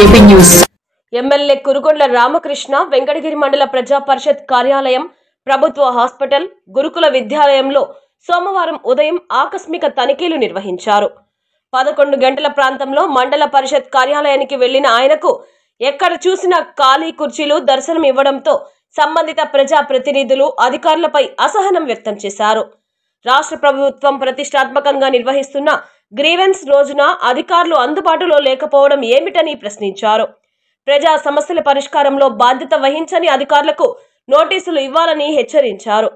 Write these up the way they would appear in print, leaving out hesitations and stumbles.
JP news. MLA Kurugondla Ramakrishna Venkatagiri మండల ప్రజా పరిషత్ కార్యాలయం, ప్రభుత్వ హాస్పిటల్, గురుకుల విద్యాలయంలో సోమవారం ఉదయం ఆకస్మిక తనిఖీలు నిర్వహించారు. 11 గంటల ప్రాంతంలో మండల పరిషత్ కార్యాలయానికి వెళ్లిన ఆయనకు ఎక్కడ చూసినా ఖాళీ కుర్చీలు దర్శనం ఇవ్వడంతో సంబంధిత ప్రజా ప్రతినిధులు అధికారులపై అసహనం వ్యక్తం చేశారు. రాష్ట్ర ప్రభుత్వం ప్రతిష్టాత్మకంగా నిర్వహిస్తున్న గ్రీవెన్స్ రోజున అధికారులు అందుబాటులో లేకపోవడం ఏమిటని ప్రశ్నించారు. ప్రజా సమస్యల పరిష్కారంలో బాధ్యత వహించని అధికారులకు నోటీసులు ఇవ్వాలని హెచ్చరించారు.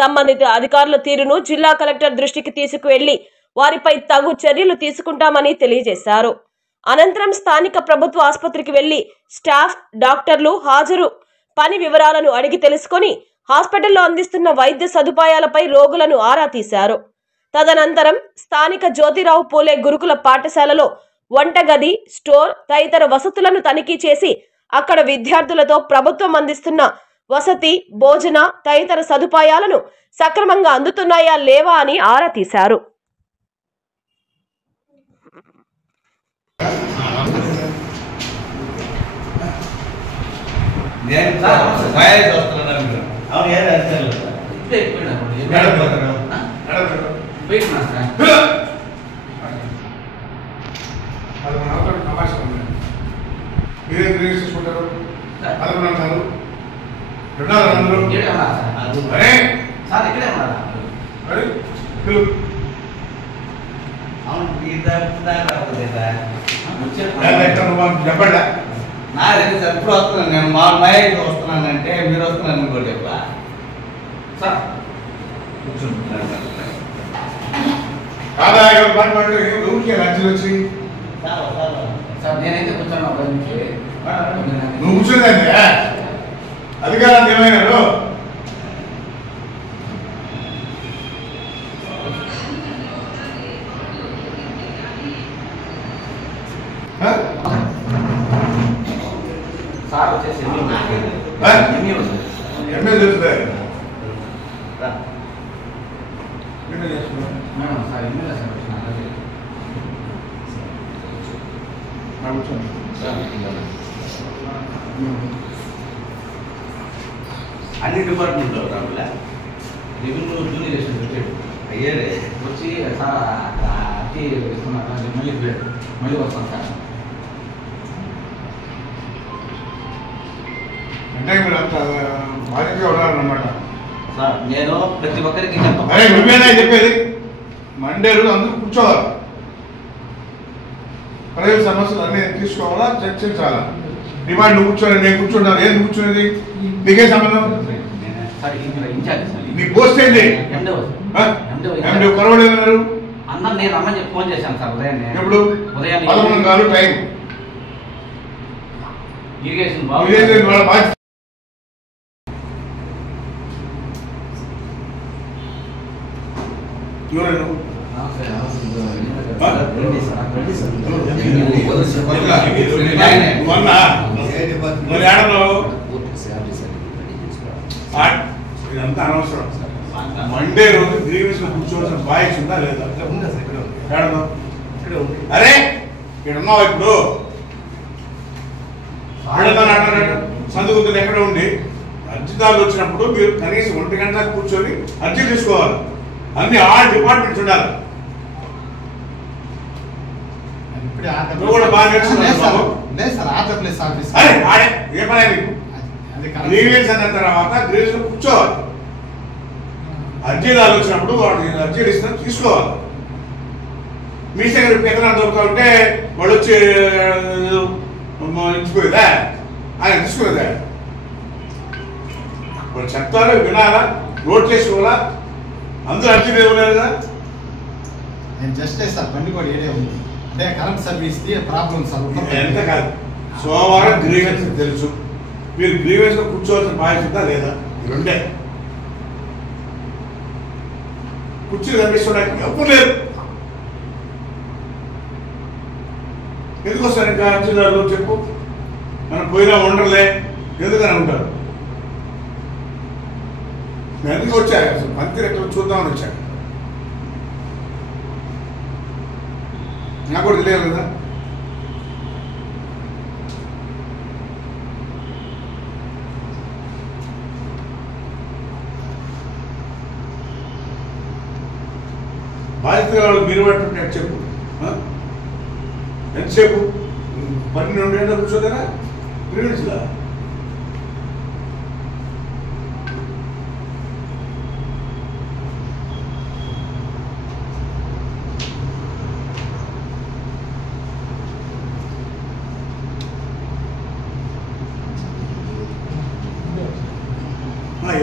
సంబంధిత అధికారుల తీరును జిల్లా కలెక్టర్ దృష్టికి తీసుకువెళ్లి వారిపై తగు చర్యలు తీసుకుంటామని తెలియజేశారు. అనంతరం స్థానిక ప్రభుత్వ ఆసుపత్రికి వెళ్లి స్టాఫ్, డాక్టర్లు హాజరు పని వివరాలను అడిగి తెలుసుకొని హాస్పిటల్లో అందిస్తున్న వైద్య సదుపాయాలపై రోగులను ఆరా తీశారు. తదనంతరం స్థానిక జ్యోతిరావు పూలే గురుకుల పాఠశాలలో వంటగది, స్టోర్ తదితర వసతులను తనిఖీ చేసి అక్కడ విద్యార్థులతో ప్రభుత్వం అందిస్తున్న వసతి, భోజన తదితర సదుపాయాలను సక్రమంగా అందుతున్నాయా లేవా అని ఆరా తీశారు. చెప్పండి నాకైతే ఎప్పుడు వస్తున్నాను నేను మా మైకి వస్తున్నానంటే మీరు వస్తున్నాను కూడా చెప్పా సార్ లంచ్లు వచ్చి సార్ నేనైతే కూర్చోను నువ్వు కూర్చోదండి అధికారాలు ఏమైనారు సార్ వచ్చేసి ఎంఏ చేస్తుంది మేడం సార్ ఎమ్మెల్యే సార్ అన్ని డిపార్ట్మెంట్లో రాబులే రెవెన్యూ జూనియర్ పెట్టాడు అయ్యాడే వచ్చి సార్ అట్టి ఇస్తున్నారు మళ్ళీ వస్తాం సార్ అంటే మీరు అంత బాధ్యతగా ఉన్నారన్నమాట. సార్ నేను ప్రతి ఒక్కరికి చెప్తాను. అరే నువ్వేనా చెప్పేది? మండే రోజు అందరూ కూర్చోవాలి, ప్రజల సమస్యలు అన్నీ తీసుకోవాలా, చర్చించాలా. డిమాండ్ కూర్చోని నేను కూర్చుంటాను, ఏం కూర్చునేది నీకే సంబంధం? నీ పోస్ట్ ఏంటి? ఎండి కొరవలేదన్నారు అన్న. నేను రమ్మని చెప్పి ఫోన్ చేశాను సార్ ఉదయం. ఎప్పుడు? ఉదయం 11 కాదు టైం. ఇరిగేషన్ వాళ్ళ బాధ్యత. ఇదంతా అనవసరం. మండే రోజు గ్రీవెన్స్ కూర్చోవలసిన బాధ్యత ఉందా లేదా? అరే ఇక్కడ ఉన్నావా? ఇప్పుడు సందుగుతులు ఎక్కడ ఉండి అర్జీదారులు వచ్చినప్పుడు మీరు కనీసం 1 గంట కూర్చొని అర్జీ తీసుకోవాలి. అన్ని ఆల్ డిపార్ట్మెంట్స్ ఉండాలి. నువ్వు కూడా బాగా నేర్చుకున్నావు. ఏ పని గ్రీవెన్స్ అన్న తర్వాత గ్రీవెన్స్ కూర్చోవాలి. అర్జీదారులు వచ్చినప్పుడు వాడు అర్జీలు ఇస్తున్నా తీసుకోవాలి. మీ దగ్గర ఎక్కడ దొరుకుతా ఉంటే వాడు వచ్చి ఇచ్చిపోయేదా? ఆయన తీసుకునేదా? వాళ్ళు చెప్తారు, వినాలా, నోట్ చేసుకోవాలా. అందరూ అర్జీలు ఇవ్వలేదు కదా. నేను జస్ట్ సార్ బండి కూడా ఏడే ఉంది అంటే కరెంట్ సర్వీస్ ప్రాబ్లం సార్. ఎంత కాదు, సోమవారం గ్రీవెన్స్ తెలుసు. మీరు గ్రీవెన్స్ లో కూర్చోవలసిన బాధ్యత లేదా? రెండే కుర్చీలు కనిపిస్తుండడానికి ఎప్పుడు లేదు. ఎందుకు వస్తారు ఇంకా అర్జీదారులు? చెప్పు. మనం పోయినా ఉండలే ఎందుకని ఉంటారు. ఎందుకు వచ్చారు? అసలు మంత్రి ఎక్కడ చూద్దామని వచ్చారు. నాకు కూడా తెలియదు కదా. ఆఫీస్కి వాళ్ళు మీరు పట్టుంటే చెప్పు ఎంతసేపు 12 గంటలు కూర్చోదరా గ్రీవెన్స్గా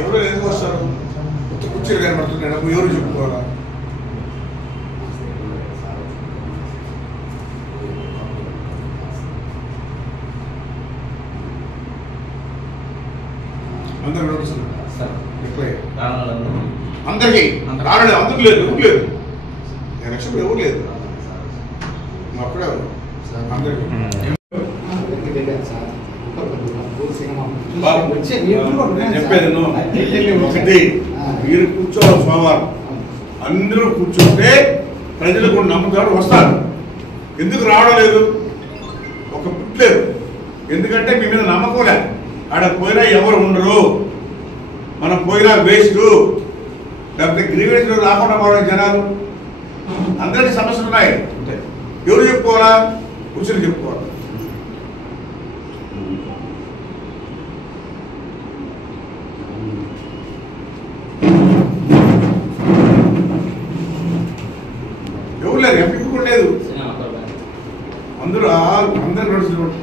ఎవరో ఎందుకు వస్తారు కూర్చొని కనబడుతున్నాడు ఎవరు చెప్పుకోవాలా అందరూ నడుస్తున్నారు అందరికీ రాలేదు అందరూ లేదు ఎవరు లేదు ఎలక్షన్ ఎవరు లేదు అప్పుడే అందరికీ నేను చెప్పేది ఒకటి మీరు కూర్చోవాలి సోమవారం అందరూ కూర్చుంటే ప్రజలు కూడా నమ్ముతారు వస్తారు. ఎందుకు రావడం లేదు ఒక పుట్టలేదు ఎందుకంటే మీ మీద నమ్మకం లేదు. ఆడ పోయినా ఎవరు ఉండరు మనం పోయినా వేస్ట్ లేకపోతే గ్రీవెన్స్ రాకుండా పోవడం జనాలు అందరికీ సమస్యలు ఉన్నాయి. ఎవరు చెప్పుకోవాలా కూర్చొని చెప్పుకోవాలి. ఎవరు లేదు ఎంపీ కూడా లేదు అందరూ అందరు నడుచుకుంటారు.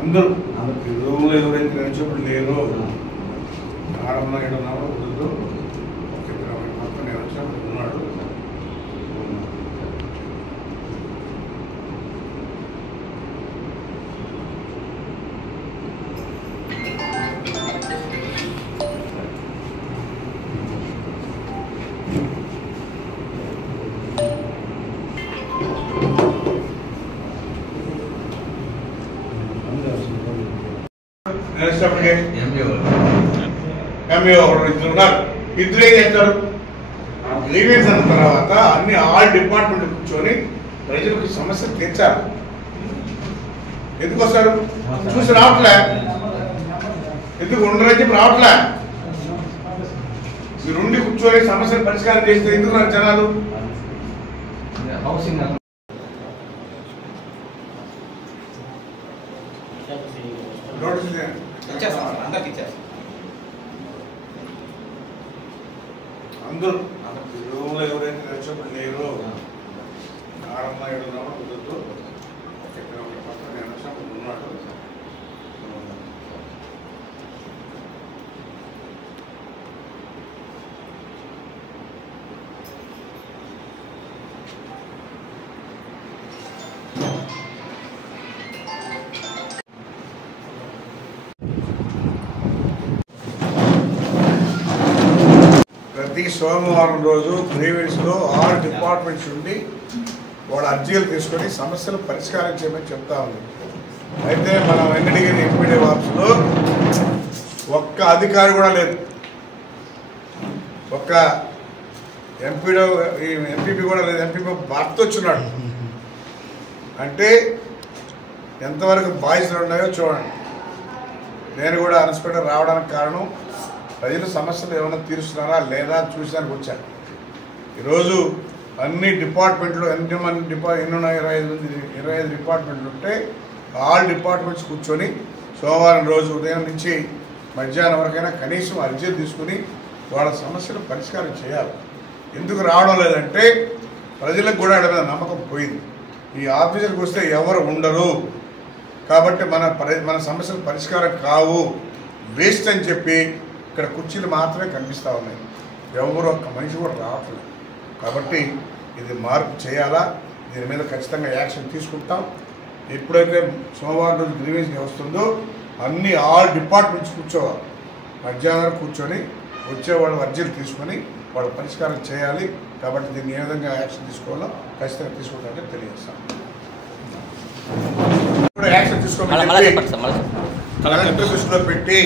అందరూ రూమ్లో ఎవరైతే నడిచేప్పుడు లేరు ఆడన్నా ఏడన్నా కుదరదు మొత్తం నేను వచ్చినప్పుడు ఉన్నాడు. ఎంఏ ఒకరు ఇద్దరు ఉన్నారు. ఇద్దరు ఏం చేస్తారు గ్రీవెన్స్ అన్న తర్వాత అన్ని ఆల్ డిపార్ట్మెంట్ కూర్చొని ప్రజలకు సమస్యలు తీర్చాలి. ఎందుకు వస్తారు చూసి రావట్లే ఎందుకు ఉండరని చెప్పి రావట్లే. మీరు ఉండి కూర్చొని సమస్యలు పరిష్కారం చేస్తే ఎందుకు నాకు జనాలు అందరూ రూమ్లో ఎవరైతే నడిచేప్పుడు లేరు ఆడన్నా ఏడున్నా కుదరదు పక్కన నేను వచ్చినప్పుడు ఉన్నాడు. ప్రతి సోమవారం రోజు గ్రీవెన్స్లో ఆల్ డిపార్ట్మెంట్స్ ఉండి వాళ్ళ అర్జీలు తీసుకొని సమస్యలు పరిష్కారం చేయమని చెప్తా ఉంది. అయితే మనం వెంకటగిరి ఎంపీడీ ఆఫీసులో ఒక్క అధికారి కూడా లేదు. ఒక్క ఎంపీపీ కూడా లేదు. ఎంపీపీ భర్త వచ్చినాడు అంటే ఎంతవరకు బాధ్యతలు ఉన్నాయో చూడండి. నేను కూడా అన్ఎక్స్పెక్టెడ్ రావడానికి కారణం ప్రజల సమస్యలు ఏమైనా తీరుస్తున్నారా లేదా చూసానికి వచ్చాను. ఈరోజు అన్ని డిపార్ట్మెంట్లు ఎంతమంది ఎన్నున్నాయి 25 డిపార్ట్మెంట్లు ఉంటే ఆల్ డిపార్ట్మెంట్స్ కూర్చొని సోమవారం రోజు ఉదయం నుంచి మధ్యాహ్నం వరకైనా కనీసం అర్జీలు తీసుకుని వాళ్ళ సమస్యలు పరిష్కారం చేయాలి. ఎందుకు రావడం లేదంటే ప్రజలకు కూడా వాళ్ళ మీద నమ్మకం పోయింది. ఈ ఆఫీసులకు వస్తే ఎవరు ఉండరు కాబట్టి మన సమస్యలు పరిష్కారం కావు వేస్ట్ అని చెప్పి ఇక్కడ కుర్చీలు మాత్రమే కనిపిస్తూ ఉన్నాయి. ఎవరు ఒక్క మనిషి కూడా రావట్లేదు. కాబట్టి ఇది మార్పు చేయాలా. దీని మీద ఖచ్చితంగా యాక్షన్ తీసుకుంటాం. ఎప్పుడైతే సోమవారం రోజు గ్రీవెన్స్ వస్తుందో అన్ని ఆల్ డిపార్ట్మెంట్స్ కూర్చోవాలి. మధ్యాహ్నం కూర్చొని వచ్చేవాళ్ళు అర్జీలు తీసుకొని వాళ్ళు పరిష్కారం చేయాలి. కాబట్టి దీన్ని ఏ విధంగా యాక్షన్ తీసుకోవాలో ఖచ్చితంగా తీసుకుంటామని తెలియజేస్తాం. ఇప్పుడు యాక్షన్ తీసుకోమని కలెక్టర్ దృష్టిలో పెట్టి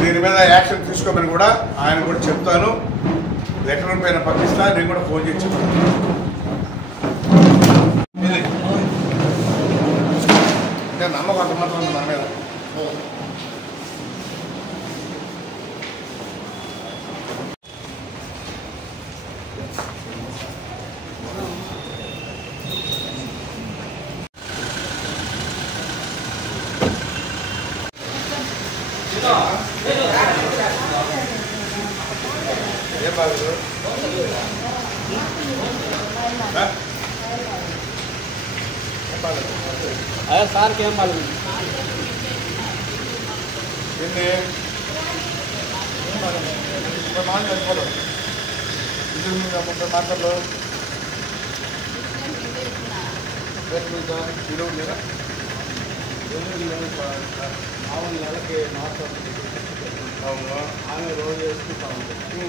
దీని మీద యాక్షన్ తీసుకోమని కూడా ఆయన కూడా చెప్తాను. లెటర్ పైన పంపిస్తా, నేను కూడా ఫోన్ చేసి చెప్తాను. అంటే నమ్మకం అంత మాత్రం ఉంది మన మీద. ఏం బాగుంది అదే సార్కి ఏం బాగుంది దీన్ని మాకు చనిపోవడం ఇంటి మీద 30 మార్కర్లు ఇరవై లేదా మామూలు నెలకి మార్కెట్ అవును ఆమె రోజు వేసుకుంటా ఉంటుంది.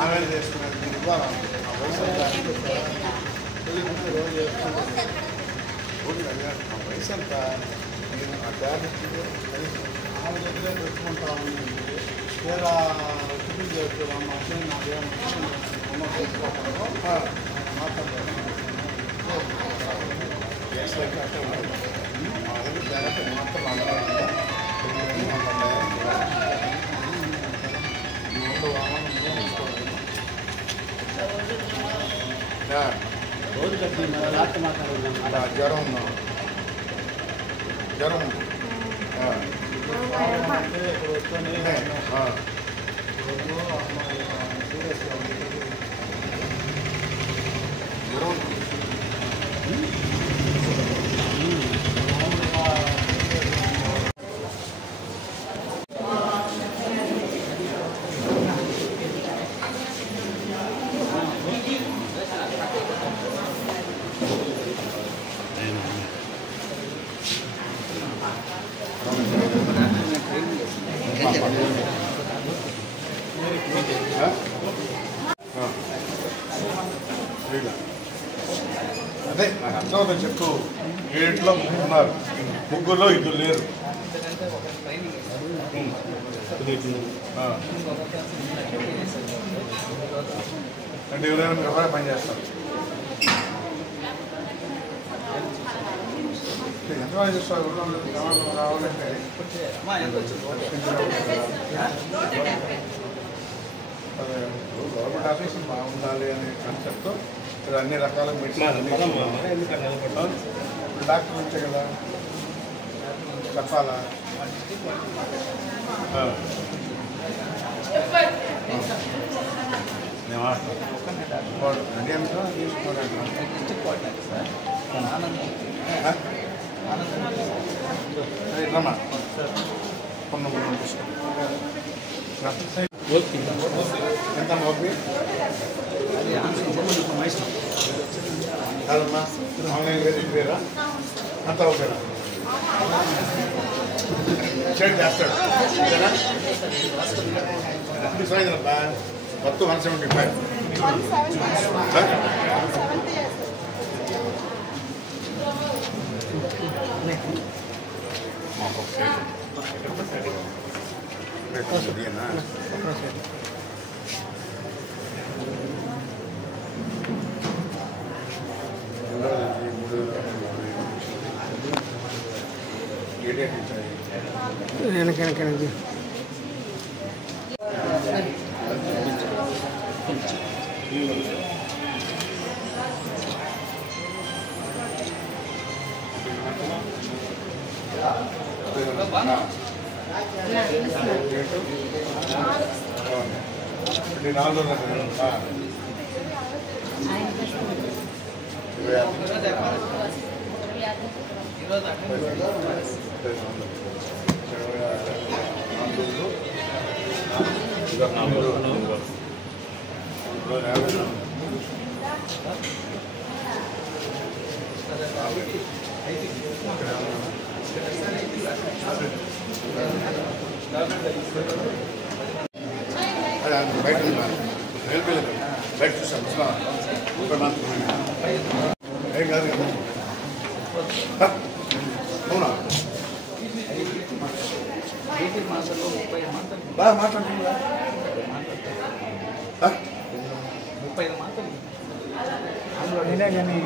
ఆమె చేసుకునేది మీరు ఇవ్వాలా వయసు రోజు వేసుకుంటాం. వయసు అంతా నేను ఆ ట్యాబ్లెట్ ఆమె దగ్గరే పెట్టుకుంటా ఉంది. వేరే టిఫిన్ చేస్తున్నాం అంటే నాకేమో అమ్మ తీసుకోవడంలో మాట్లాడతాను. రోజు కట్టి రాత్రి మాట్లాడుతున్నాం. జ్వరం ఉందా? జ్వరం ఉంది. అంటే ఇక్కడ వస్తూనే సీరియస్గా ఉంది. జ్వరం ఉంది. అదే నాకు అర్థమవుతుంది చెప్పు. 7 ఉన్నారు, 3 ఇద్దరు లేరు. అంటే ఎవరైనా పని చేస్తారు. ఎంతమంది చేస్తారు రావాలంటే గవర్నమెంట్ ఆఫీస్ బాగుండాలి అనే కాన్సెప్ట్తో అన్ని రకాల మెడిసిన్ డాక్టర్ వచ్చే కదా చెప్పాలా. రెడీ అంతా తీసుకోవాలంటే రమ్మా ఎంత ఓపి అది ఆన్సర్ ఇష్టం కాదమ్మా. ఆన్లైన్ వేరా అంతా ఓకేనా? చెక్ చేస్తాడు అబ్బా. మొత్తం 175. వెనక బయట చూసాను ఏం కాదు కదా. అవునా బాగా మాట్లాడుతుందా 35 మాత్రం నేనే కానీ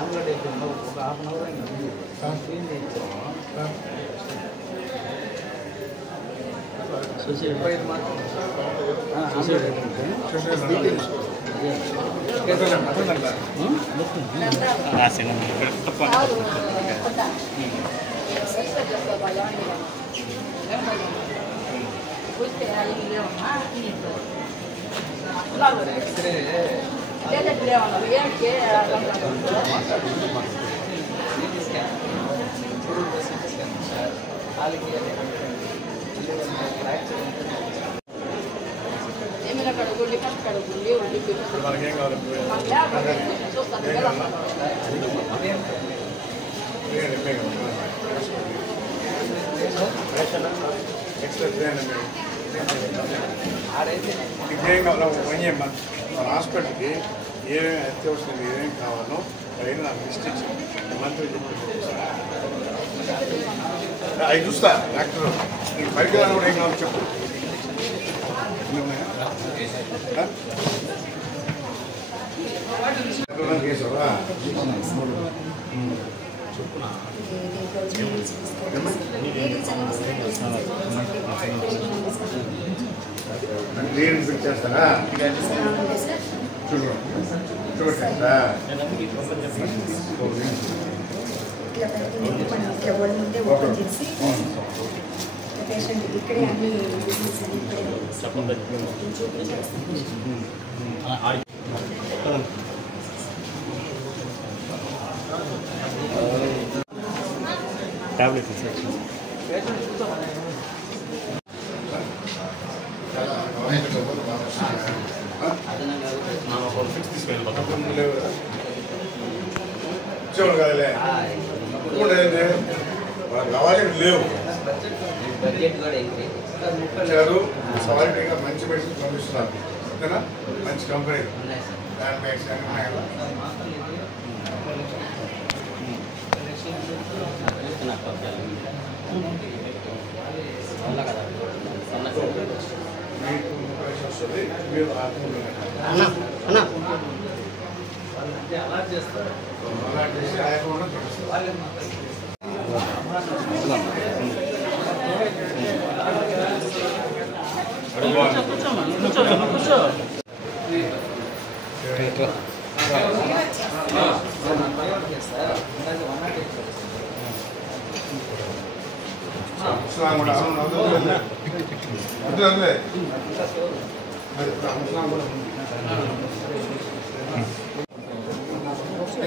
ఆంధ్ర డేట్లో ఒక హాఫ్ అన్ అవర్ అయింది క్లీన్ చేయించాము 35 మాత్రం మనకేం కావాలి ఇంకేం కావాలో పని చేయమ్మా మన హాస్పిటల్కి ఏమేమి అత్యవసరం ఏమేమి కావాలో అవన్నీ నాకు లిస్ట్ ఇచ్చి మంత్రి అవి చూస్తా డాక్టర్ నీకు పరికరాలు కూడా ఏం కావాలో చెప్పు కేశవా క్లియర్ ఫిట్ చేస్తారా చూడటా పేషెంట్ ఇక్కడే అన్ని టాబ్లెట్ చూడు కదలే వాళ్ళకి కావాలి లేవు వచ్చారు క్వాలిటీగా మంచి మెడిసిన్ పంపిస్తున్నారు ఓకేనా మంచి కంపెనీ బ్రాండ్ బ్యాగ్స్ కానీ ఉన్నాయి కదా మీకు వస్తుంది మీరు అలా చేస్తారు అలా చేసి ఆయకుండా చూపిస్తారు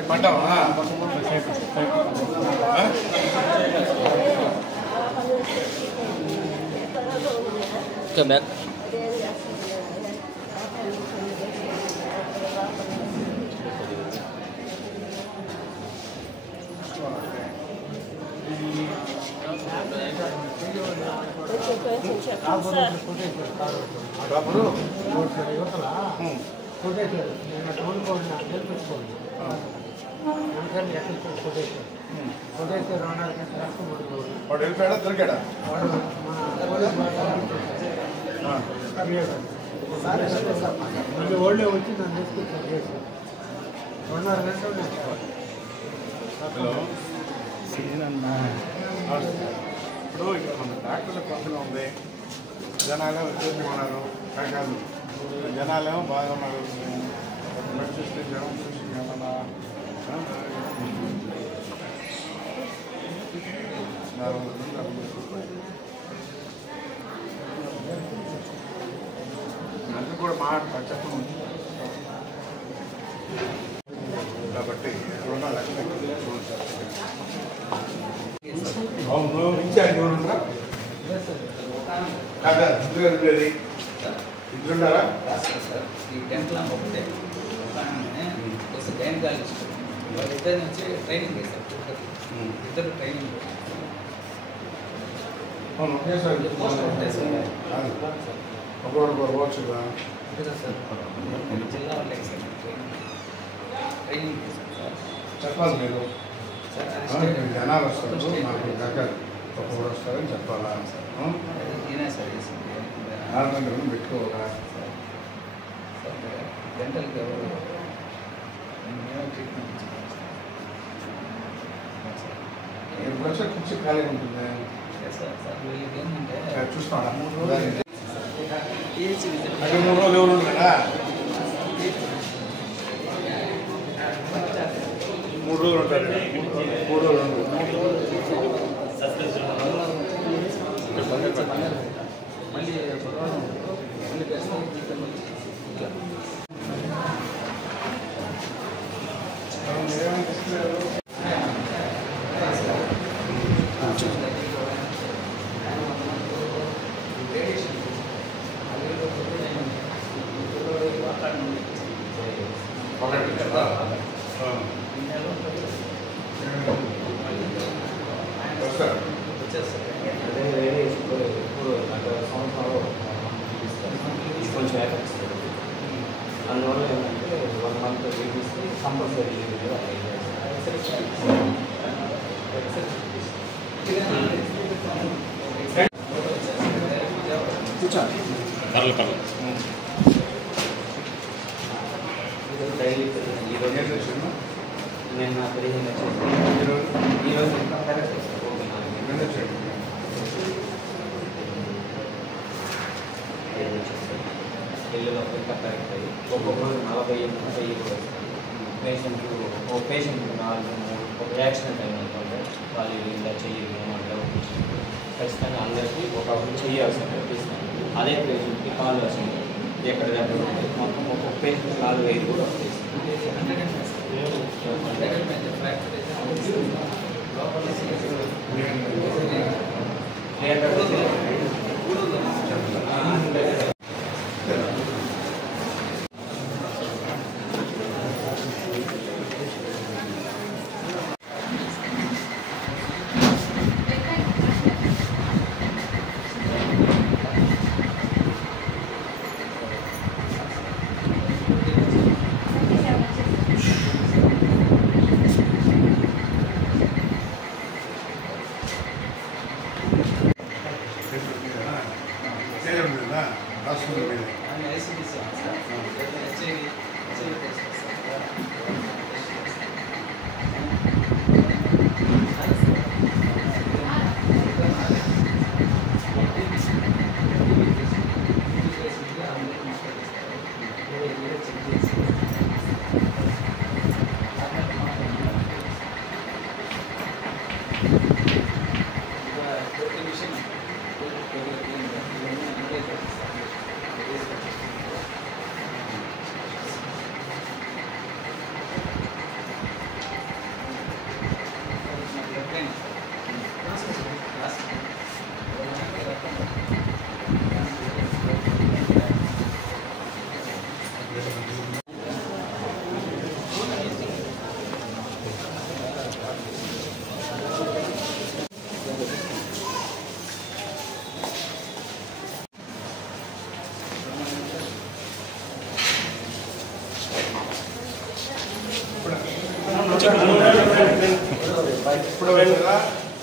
పంటావా వాడు వెళ్ళిపోయాడా దొరికాడా ఓల్డే వచ్చి నన్ను తీసుకొచ్చాను 2.5 గంటలు హలో ఇప్పుడు ఇక్కడ మన డాక్టర్ల కొరతగా ఉంది జనాలు ఉద్యోగం ఉన్నారు కాదు జనాలేమో బాగా ఉన్నారు చూస్తే జనం చూసి ఏమన్నా అది కూడా చెప్పండి కాబట్టి 2 లక్షలు అవును ఇన్ఛార్జ్ ఎవరుంటారా కాదా ఇంట్లో ఉండేది ఇట్లుంటారా ఈ టెంపుల్ ఒకటే గైనకాలజిస్ట్ ఇద్దరు నుంచి ట్రైనింగ్ చేశారు ఇద్దరు ట్రైనింగ్ అవును ఒకేసారి ఒకరు పోవచ్చు కదా సార్ జిల్లా వాళ్ళకి సార్ ట్రైనింగ్ చేశారు సార్ చెప్పాలి మీరు సార్ జనాలు వస్తారు నాకు దగ్గర ఒక్కొక్కరు వస్తారని చెప్పాలా? నేనే సార్ చేసింది. నార్మల్ పెట్టుకోవాలా? డెంటల్కి ఎవరు మేము ట్రీట్మెంట్ ఇచ్చుకోవాలి సార్. ఎప్పుడు వచ్చా కుర్చీ ఖాళీగా ఉంటుంది. సార్ వీళ్ళకి ఏంటంటే చూస్తాడా? 3 రోజులు ఏసీ విజిట్ 3 రోజులు ఎవరు ఉంటారా? 3 రోజులు ఉంటారు. 3 రోజులు ఉంటారు. మళ్ళీ మళ్ళీ కొంచెం ఎఫెక్ట్స్ అందువల్ల ఏంటంటే 1 month వేపిస్తే కంపల్సరీ పర్లేదు డైలీ ఈరోజు నేను నా 15 వచ్చేసి ఈరోజు కరెక్ట్ ఇల్లులో ఇంకా కరెక్ట్ అయ్యి ఒక్కొక్క రోజు 40,000 కూడా పేషెంట్ ఒక పేషెంట్ 4 ఒక యాక్సిడెంట్ అయినటువంటి వాళ్ళు ఇలా చెయ్యము అంటే ఖచ్చితంగా అందరికీ ఒక చెయ్యాల్సింది ఇస్తాను. అదే పేషెంట్కి కాలు వస్తుంది ఎక్కడ దగ్గర మొత్తం ఒక్కొక్క పేషెంట్ 4,000 కూడా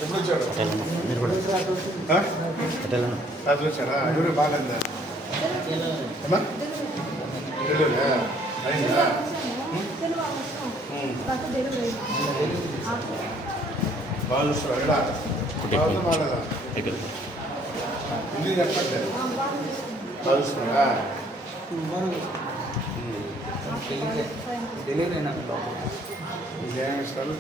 ఎప్పుడు వచ్చాడు? రాజు వచ్చాడా? ఎవరు బాగాలేదా? అయిందా? బాగా చూస్తాడు ఎడా బాగాలేదా? ఇది చెప్పండి బాగా చూస్తున్నాడా? డెలివరీ అయినా ఇదేమి ఇస్తారు?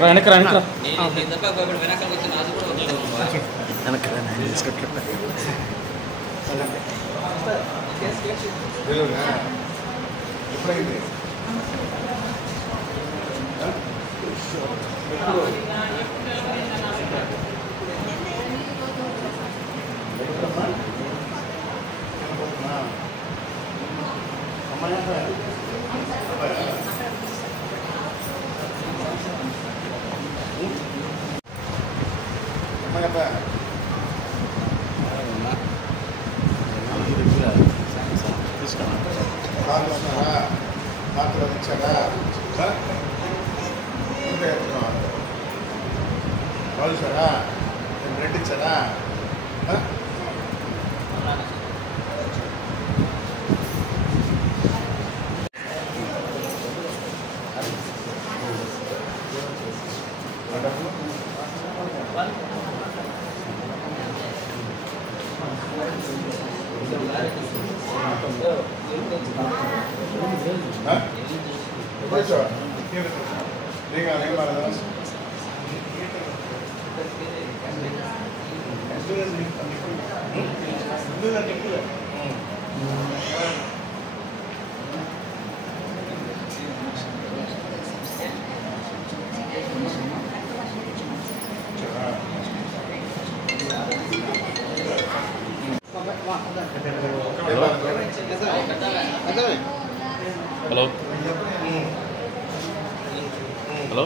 వెనకరా వెనకరా ఎప్పుడైంది? అమ్మాయి మాత్రం ఇచ్చారా కాల్చారా బ్లడ్ ఇచ్చారా hello hello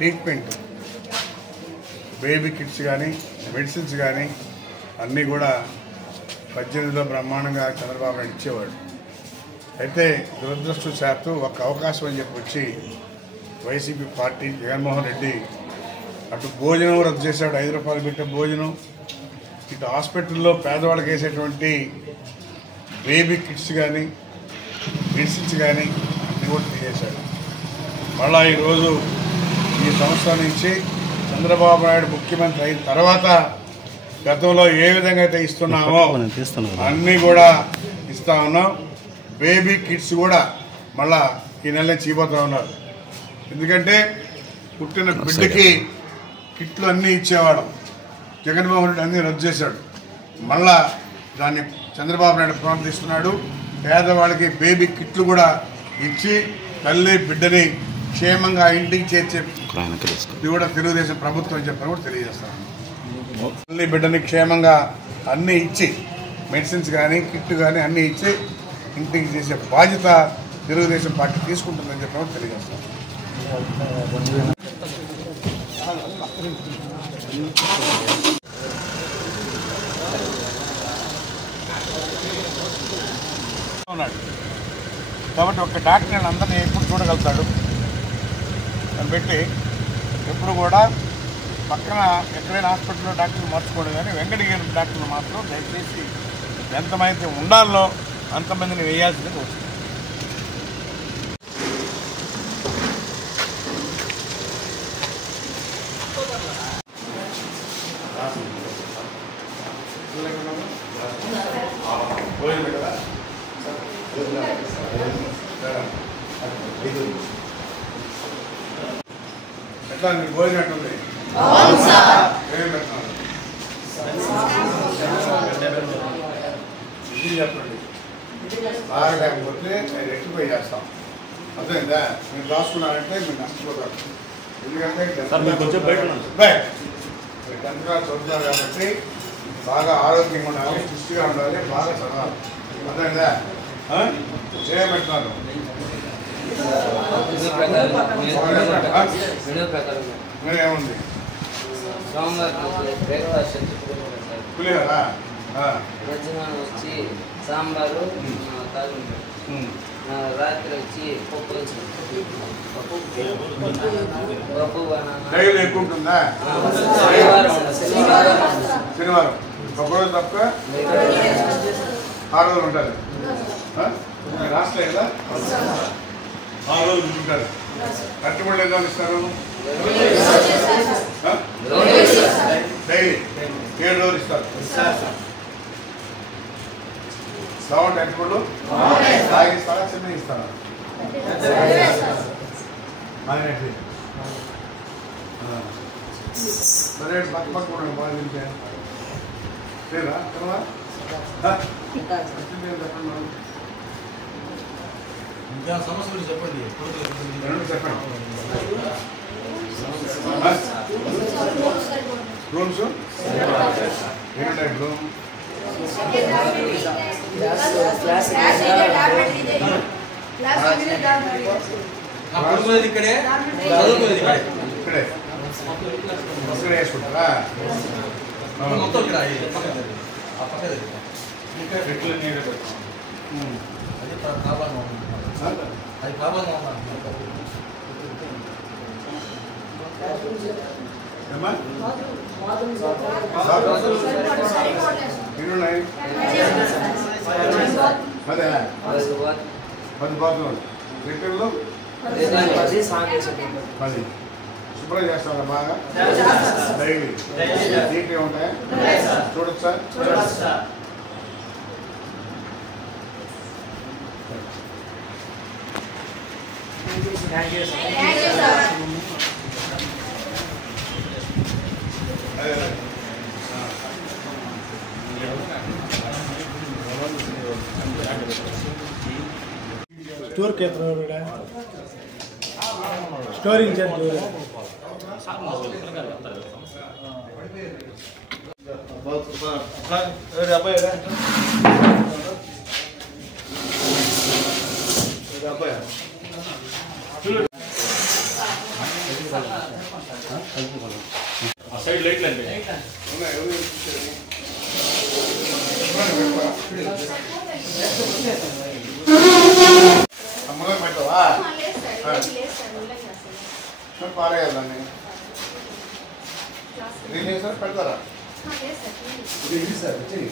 treatment baby kits కానీ మెడిసిన్స్ కానీ అన్నీ కూడా 18లో బ్రహ్మాండంగా చంద్రబాబు నాయుడు ఇచ్చేవాడు. అయితే దురదృష్టవశాత్తు ఒక అవకాశం అని చెప్పి వచ్చి వైసీపీ పార్టీ జగన్మోహన్ రెడ్డి అటు భోజనం రద్దు చేశాడు, 5 రూపాయలు పెట్టే భోజనం, ఇటు హాస్పిటల్లో పేదవాళ్ళకి వేసేటువంటి బేబీ కిట్స్ కానీ మెడిసిన్స్ కానీ అన్నీ కూడా తీసేశాడు. మళ్ళా ఈరోజు ఈ సంవత్సరం నుంచి చంద్రబాబు నాయుడు ముఖ్యమంత్రి అయిన తర్వాత గతంలో ఏ విధంగా అయితే ఇస్తున్నామో అన్నీ కూడా ఇస్తా ఉన్నాం. బేబీ కిట్స్ కూడా మళ్ళా ఈ నెల నుంచి ఇవ్వబోతా ఉన్నారు. ఎందుకంటే పుట్టిన బిడ్డకి కిట్లు అన్నీ ఇచ్చేవాడు, జగన్మోహన్ రెడ్డి అన్నీ రద్దు చేశాడు. మళ్ళా దాన్ని చంద్రబాబు నాయుడు ప్రారంభిస్తున్నాడు. పేదవాళ్ళకి బేబీ కిట్లు కూడా ఇచ్చి తల్లి బిడ్డని క్షేమంగా ఇంటికి చేర్చే ఇది కూడా తెలుగుదేశం ప్రభుత్వం అని చెప్పని కూడా తెలియజేస్తాను. తల్లి బిడ్డని క్షేమంగా అన్నీ ఇచ్చి మెడిసిన్స్ కానీ కిట్ కానీ అన్నీ ఇచ్చి ఇంటికి చేసే బాధ్యత తెలుగుదేశం పార్టీ తీసుకుంటుందని చెప్పి కూడా తెలియజేస్తాను. కాబట్టి ఒక డాక్టర్ అందరినీ ఎప్పుడు చూడగలుగుతాడు అని పెట్టి ఎప్పుడు కూడా పక్కన ఎక్కడైనా హాస్పిటల్లో డాక్టర్లు మార్చుకోవడం కానీ వెంకటగిరి డాక్టర్లు మాత్రం దయచేసి ఎంతమంది ఉండాలో అంతమందిని వేయాల్సింది వస్తుంది. ఎట్లా మీరు పోయినట్టుంది ఏమేమి పెట్టినారు ఇది చెప్పండి. బాగా లేకపోతే నేను రెక్టిఫై చేస్తాం. అర్థమైందా? మీరు రాసుకున్నారంటే మీరు నష్టపోతారు. ఎందుకంటే 10th క్లాస్ చదువుతారు కాబట్టి బాగా ఆరోగ్యంగా ఉండాలి, పుష్టిగా ఉండాలి, బాగా చదవాలి. అర్థమైందా? చేయబెట్టాను ఏముంది పులిహోర వచ్చి సాంబారు రాత్రి వచ్చి పప్పు డైలీ ఎక్కువ ఉంటుందా? శనివారం ఒకరోజు తప్ప 6 రోజులు ఉంటుంది. రాష్ట్రం కదా 6 రోజులు ఉంటారు. కట్టుబడులు ఎలా ఇస్తారు? డైలీ 7 రోజులు ఇస్తారు. బాగుంటే కట్టుబడులు తాగిస్తారా? చిన్న ఇస్తారా? సరే పక్క పక్క కూడా బాగా తింటే లేదా ఇంకా సమస్యలు చెప్పండి. చెప్పండి. రూమ్స్ ఏంటంటే రూమ్ ఇక్కడే ఇక్కడే వేసుకుంటారా? మొత్తం ఇక్కడ అది ప్రాబ్లంగా ఉంది. అది ప్రాబ్లంగా అదే 10 బాత్రూమ్ రిటర్న్లో 10 శుభ్రం చేస్తారా? బాగా డైలీ నీట్గా ఉంటాయా? చూడొచ్చా? स्टोर के स्टोर इंचार्ज సైడ్ లైట్లు అంటే అమ్మగా పెట్టవా? పారేయాలని సార్ పెడతారా? ఇది సార్ ఇది